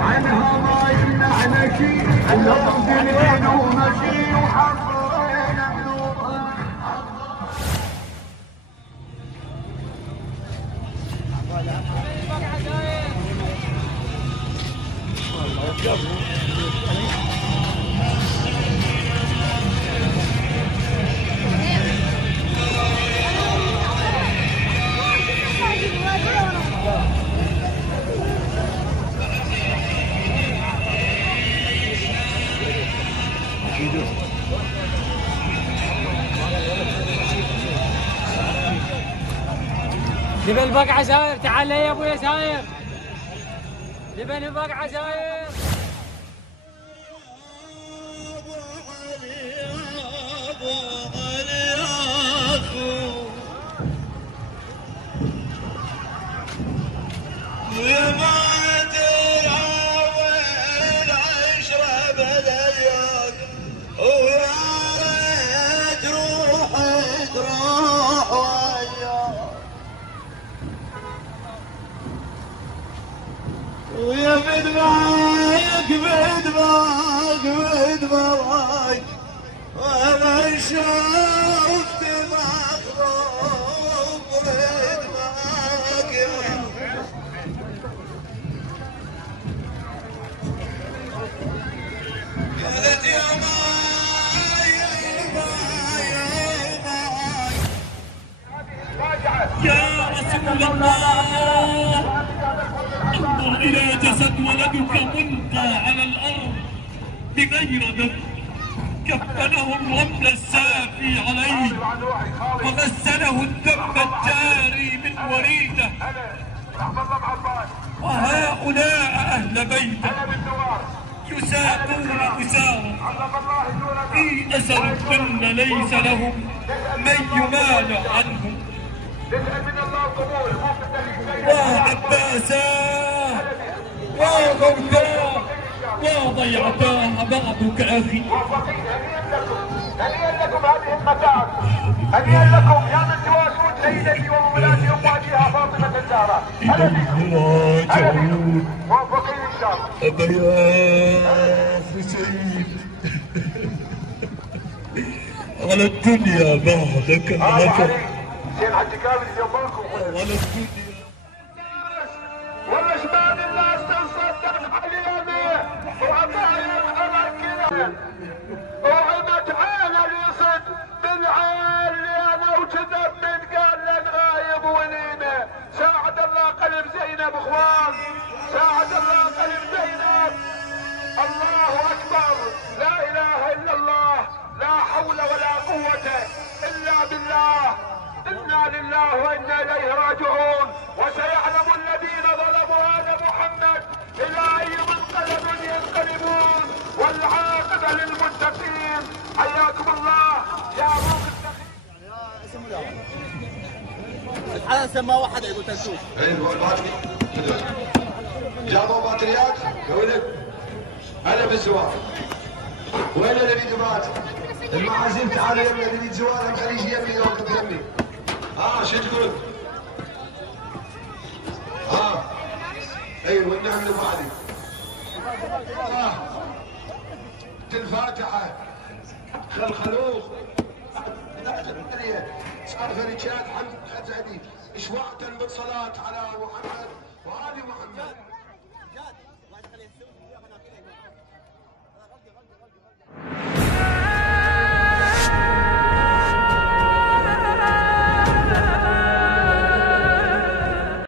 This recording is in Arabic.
عنها ما يمنعنا شيء، اللهم دين ومشي وحضرنا بنورها. جبل بقعة زاير، تعال يا ابويا زاير. جبل بقعة زاير. ويا بدماغك وانا شفت مخروب بدماغك قالت يا ماي يا رسول الله، انظر إلى جسد ولدك ملقى على الأرض بغير دم، كفنه الرمل السافي عليه وغسله الدم الجاري من وريده، وهؤلاء أهل بيته يساقون أسارا في أسر منا ليس لهم من يمانع عنهم. وعباسا وغوثا وضيعتاه بعضك أخي. هنيئا لكم هذه المتاعب، هنيئا لكم يا من تواسون سيدتي ومولاتي ام وجهها فاطمه الزهراء. إليه راجعون. موفقين ان شاء الله. أبا يا حسين على الدنيا بعدك هلكت. زين حج كامل يومكم على الدنيا ولا شمال الناس تصدق علينا وعطايا الحمر كذا وعمت عين اليصد بالعين اللي انا وكذب من قال لن غايب ولينا. ساعد الله قلب زينب اخوان، ساعد الله قلب زينب. الله اكبر، لا اله الا الله، لا حول ولا قوة الا بالله. إنا لله وإنا إليه راجعون. وسيعلم الذين ظلموا أن محمد إلى أي منقلب ينقلبون، والعاقبة للمتقين. حياكم الله يا الحالة سماه واحد يقول تنسوق. جابوا بطريات يا ولد. هلا بالزواج. وين اللي بيجي المعازيم تعالوا يمنا اللي بيجي زواج خليه يجي يمي يوقف يمي. شو تقول؟ ايوه والنعم لبعضي. الفاتحة خلخلوخ صار فريشات حمد خزعدي اشواقا بالصلاة على محمد وآل محمد.